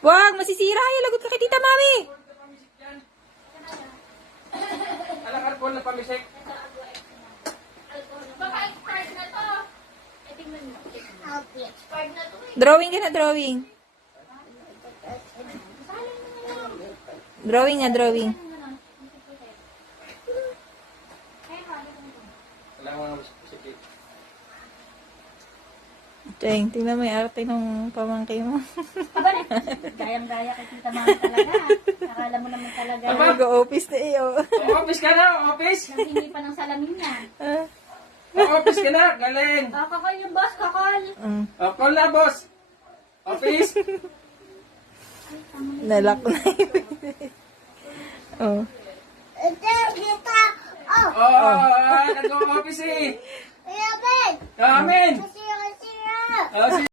Wag, masisira. Ay, lagot ka kay Tita Mami. Alang alcohol na pamisik. Baka expired na to. Eh, tingnan mo. Expired na to eh. Drawing ka na, drawing. Drawing na, drawing. Alang mga musik. Cheng, tingnan mo yung arte ng pamangkin mo. Aba na. Gayang-gaya kay Tita Mami talaga. Akala mo naman talaga. Mag-office na iyo. Office ka na, office. Nanghingi pa ng salamin niya. Office ka na, galing. Kakakal yung boss, kakal. Call na, boss. Office. Nalak na yun. Oh. Nag-office eh. Amen.